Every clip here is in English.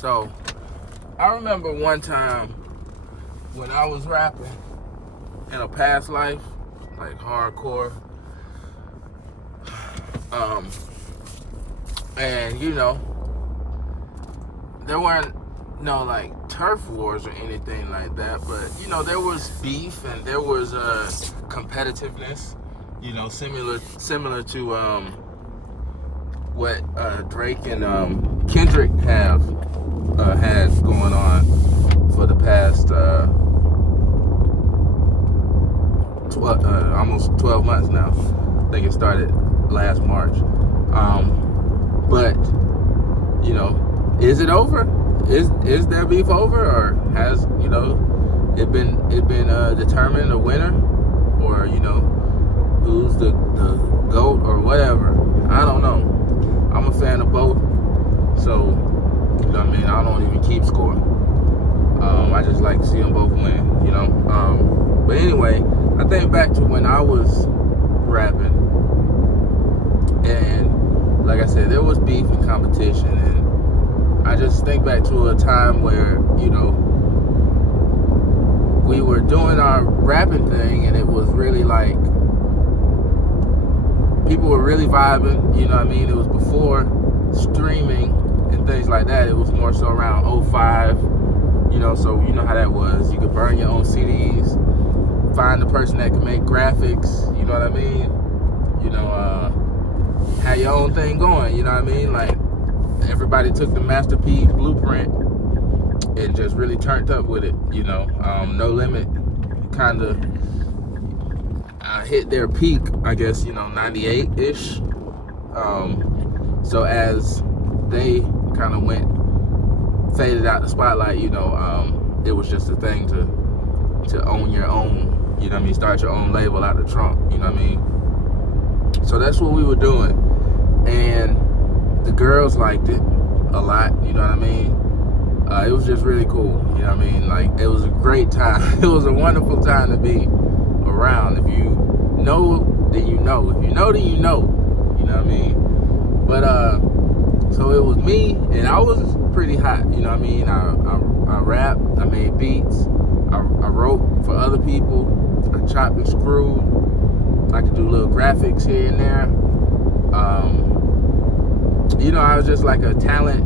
So, I remember one time when I was rapping in a past life, like hardcore, and there weren't no like turf wars or anything like that, but there was beef and there was competitiveness, similar to what Drake and Kendrick have had going on for the past almost 12 months now. I think it started last March. But is it over? Is that beef over, or has it been determined a winner, or who's the GOAT or whatever? I don't know. I'm a fan of both, so I don't even keep score. I just like to see them both win, But anyway, I think back to when I was rapping, and like I said, there was beef and competition, and I just think back to a time where we were doing our rapping thing, and it was really like people were really vibing. It was before streaming and things like that. It was more so around 05, so you know how that was. You could burn your own CDs, find the person that could make graphics, you know what I mean? Have your own thing going, you know what I mean? Like, everybody took the Master P blueprint and just really turned up with it, No Limit kind of hit their peak, I guess, 98-ish. So as they kind of faded out the spotlight, it was just a thing to own your own, start your own label out the trunk, So that's what we were doing. And the girls liked it a lot, you know what I mean? It was just really cool, you know what I mean? Like, it was a great time. It was a wonderful time to be around. If you know, then you know. If you know, then you know. You know what I mean? But, so it was me, and I was pretty hot, you know what I mean? I rapped, I made beats, I wrote for other people, I chopped and screwed, I could do little graphics here and there. I was just like a talent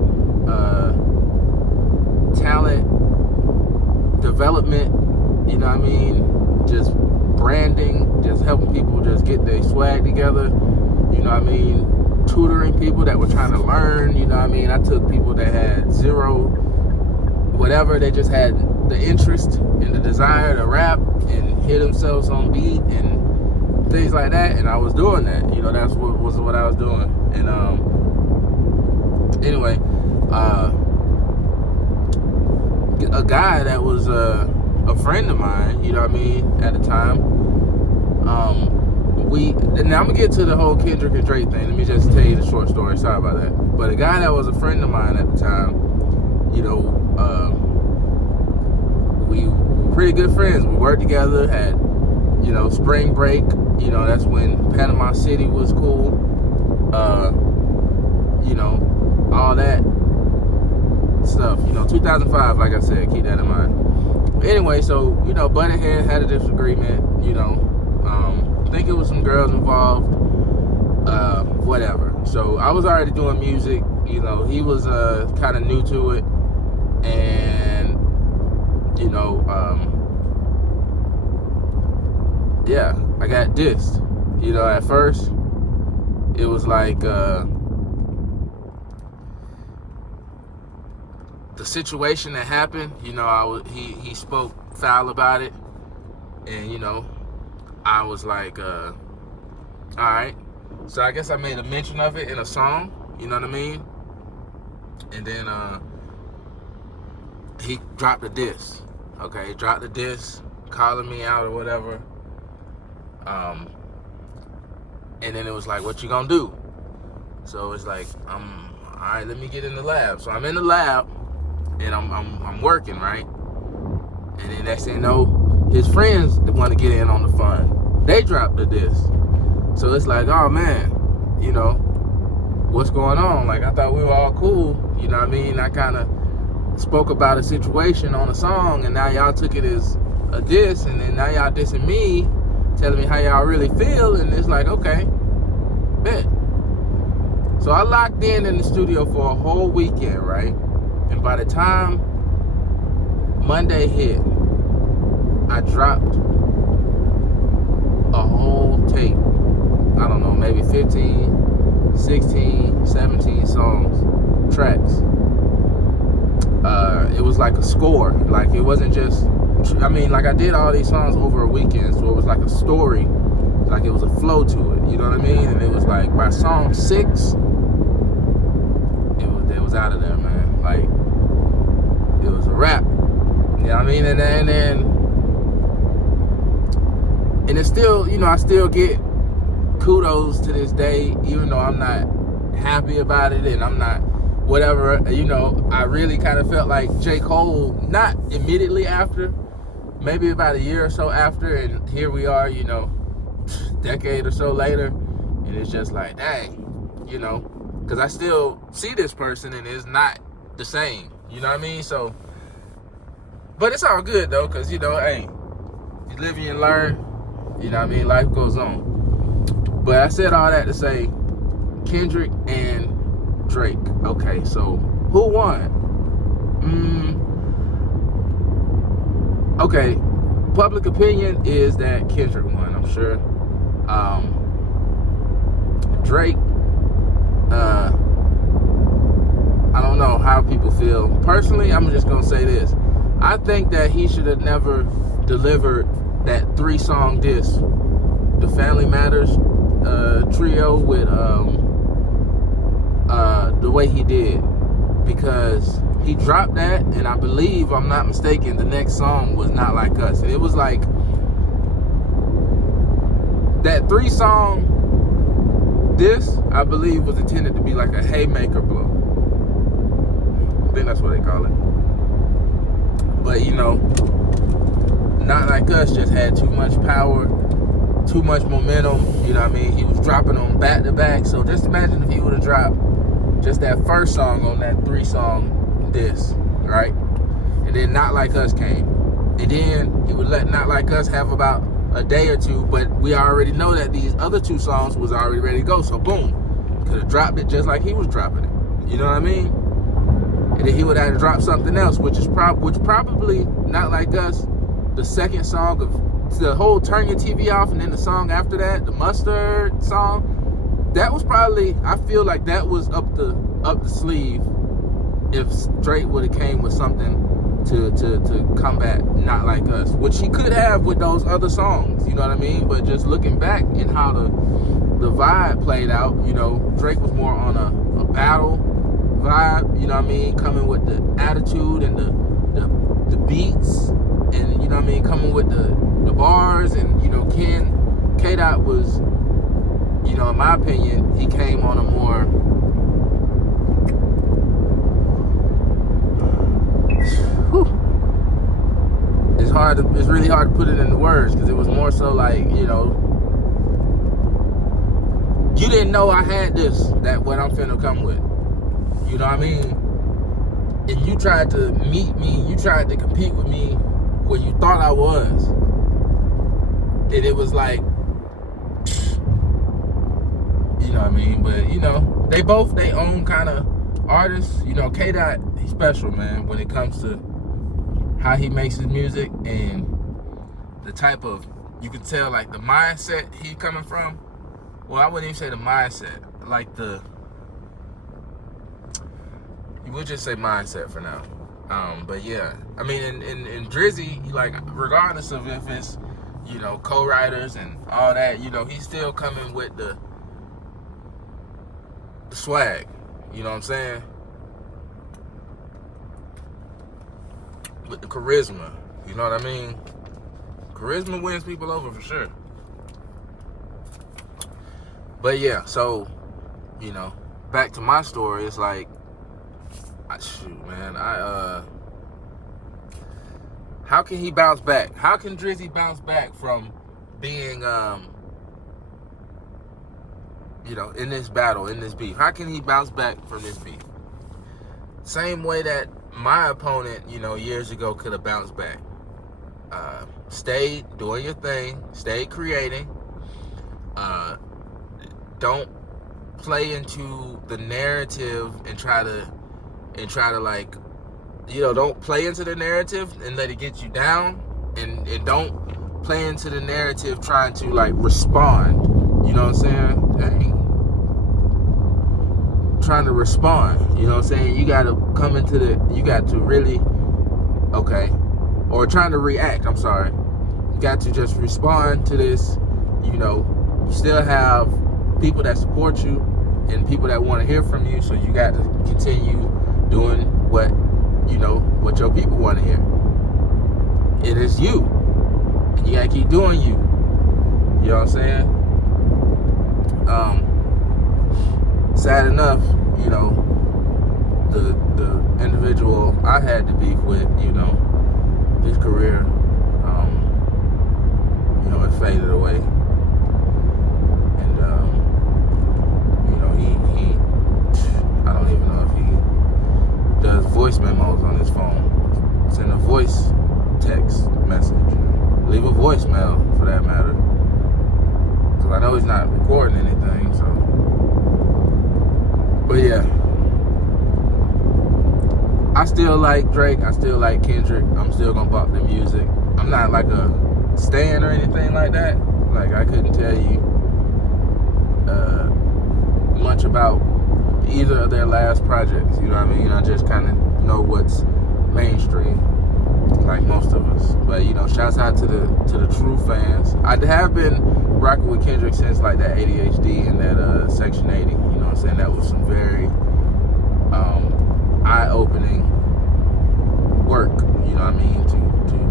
development, you know what I mean? Just branding, just helping people just get their swag together, you know what I mean? Tutoring people that were trying to learn, you know what I mean? I took people that had zero, whatever, they just had the interest and the desire to rap and hit themselves on beat and things like that, and I was doing that, that's what I was doing. And anyway, a guy that was a friend of mine, you know what I mean, at the time, now I'm gonna get to the whole Kendrick and Drake thing. Let me just tell you the short story. Sorry about that. But a guy that was a friend of mine at the time, we were pretty good friends. We worked together, had, spring break, that's when Panama City was cool. All that stuff, 2005, like I said, keep that in mind. But anyway, so, butted head, had a disagreement, I think it was some girls involved, whatever. So I was already doing music, he was kind of new to it, and yeah, I got dissed. At first it was like the situation that happened, he spoke foul about it, and I was like, all right. So I guess I made a mention of it in a song, you know what I mean? And then he dropped a diss. Okay, he dropped a diss, calling me out or whatever. And then it was like, what you gonna do? So it's like, all right, let me get in the lab. So I'm in the lab, and I'm working, right? And then next thing you know, his friends want to get in on the fun. They dropped the diss. So it's like, oh man, what's going on? Like, I thought we were all cool, you know what I mean? I kind of spoke about a situation on a song, and now y'all took it as a diss, and then now y'all dissing me, telling me how y'all really feel, and it's like, okay, bet. So I locked in the studio for a whole weekend, right? And by the time Monday hit, I dropped a whole tape. I don't know, maybe 15, 16, 17 songs, tracks. It was like a score. Like, it wasn't just, I mean, like, I did all these songs over a weekend, so it was like a story. Like, it was a flow to it, you know what I mean? And it was like, by song 6, it was out of there, man. Like, it was a wrap. You know what I mean? And it's still, you know, I still get kudos to this day, even though I'm not happy about it and I'm not whatever. You know, I really kind of felt like J. Cole, not immediately after, maybe about a year or so after, and here we are, you know, decade or so later, and it's just like, dang, you know, because I still see this person and it's not the same, you know what I mean? So, but it's all good though, because, you know, hey, you live and you learn, you know what I mean? Life goes on. But I said all that to say, Kendrick and Drake. Okay, so who won? Okay, public opinion is that Kendrick won, I'm sure. Drake, I don't know how people feel. Personally, I'm just gonna say this. I think that he should have never delivered that 3-song diss, the Family Matters trio, with the way he did, because he dropped that, and I believe, I'm not mistaken, the next song was Not Like Us, and it was like that 3-song diss, I believe, was intended to be like a haymaker blow. I think that's what they call it. But, you know, Not Like Us just had too much power, too much momentum, you know what I mean? He was dropping them back to back. So just imagine if he would have dropped just that first song on that 3-song diss, right? And then Not Like Us came. And then he would let Not Like Us have about a day or two, but we already know that these other 2 songs was already ready to go. So boom, could have dropped it just like he was dropping it. You know what I mean? And then he would have to drop something else, which probably Not Like Us, the second song of the whole Turn Your TV Off, and then the song after that, the Mustard song, that was probably, I feel like that was up the sleeve if Drake would have came with something to combat Not Like Us, which he could have with those other songs, you know what I mean? But just looking back and how the vibe played out, you know, Drake was more on a battle vibe, you know what I mean, coming with the attitude and the beats, and, you know what I mean, coming with the bars, and, you know, K-Dot was, you know, in my opinion, he came on a more, it's really hard to put it into words, because it was more so like, you know, you didn't know I had this, that what I'm finna come with, you know what I mean? And you tried to meet me, you tried to compete with me where you thought I was. And it was like, you know what I mean? But, you know, they both they own kind of artists. You know, K-Dot, he's special, man, when it comes to how he makes his music and the type of, you can tell, like, the mindset he's coming from. Well, I wouldn't even say the mindset, like you would just say mindset for now. But yeah, I mean, in Drizzy, like, regardless of if it's, you know, co-writers and all that, you know, he's still coming with the swag, you know what I'm saying? With the charisma, you know what I mean? Charisma wins people over for sure. But yeah, so, you know, back to my story, it's like, shoot, man, how can he bounce back? How can Drizzy bounce back from being, you know, in this battle, in this beef? How can he bounce back from this beef? Same way that my opponent, years ago could have bounced back. Stay doing your thing. Stay creating. Don't play into the narrative and try to like, don't play into the narrative and let it get you down, and don't play into the narrative trying to like respond. You know what I'm saying? Dang. Trying to respond. You know what I'm saying? You got to come into you got to really, okay, or trying to react. I'm sorry. You got to just respond to this. You still have people that support you and people that want to hear from you. So you got to continue doing what your people want to hear. It is you. And you got to keep doing you. You know what I'm saying? Sad enough, the individual I had to beef with, his career, it faded away. And, he I don't even know if he does voice memos on his phone. Send a voice text message. Leave a voicemail, for that matter. Because I know he's not recording anything, so. But yeah. I still like Drake. I still like Kendrick. I'm still gonna bop the music. I'm not like a stan or anything like that. Like, I couldn't tell you much about either of their last projects. You know what I mean? I just kind of know what's mainstream, like most of us. But shouts out to the true fans. I have been rocking with Kendrick since like that ADHD and that Section 80. You know what I'm saying? That was some very eye-opening work. You know what I mean? To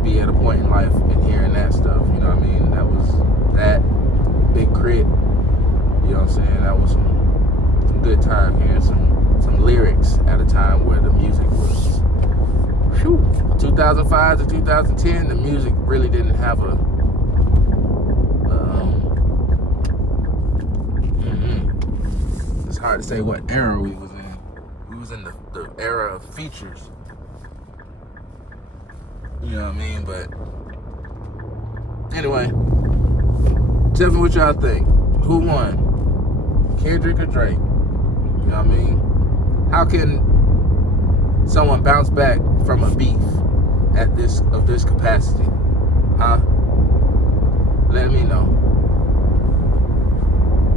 be at a point in life and hearing that stuff. You know what I mean? That was that Big Crit. You know what I'm saying? That was some good time hearing some lyrics at a time where the music was 2005 to 2010. The music really didn't have it's hard to say what era we was in. We was in the era of features. You know what I mean? But anyway, tell me what y'all think. Who won? Kendrick or Drake? You know what I mean? How can someone bounce back from a beef of this capacity? Huh? Let me know.